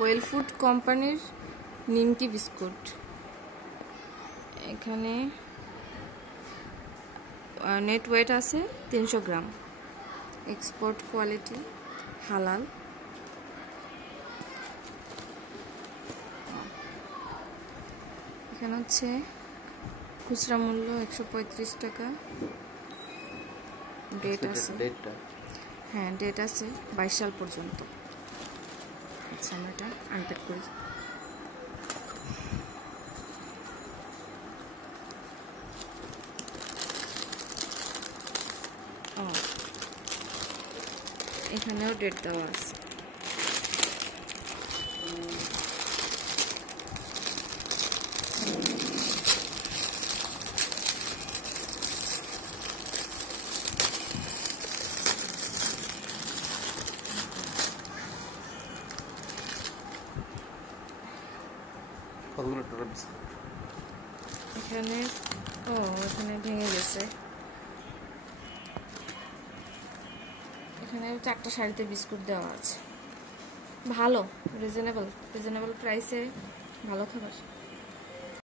Well food কোম্পানির নিমকি biscuit. এখানে net wait আছে 300 গ্রাম, এক্সপোর্ট কোয়ালিটি, হালাল। এখানে হচ্ছে খুচরা মূল্য 135 টাকা। ডেট আছে, হ্যাঁ ডেট আছে 22 সাল পর্যন্ত। আচ্ছা আমরা এটা আনপ্যাক করি। ও এখানেও ডেট দেওয়া আছে। কতগুলো টোটাল বিস্কুট এখানে? ও এখানে ভেঙে গেছে। এখানে 4টা শাড়িতে বিস্কুট দেওয়া আছে। ভালো, রিজনেবল প্রাইসে ভালো খাবার।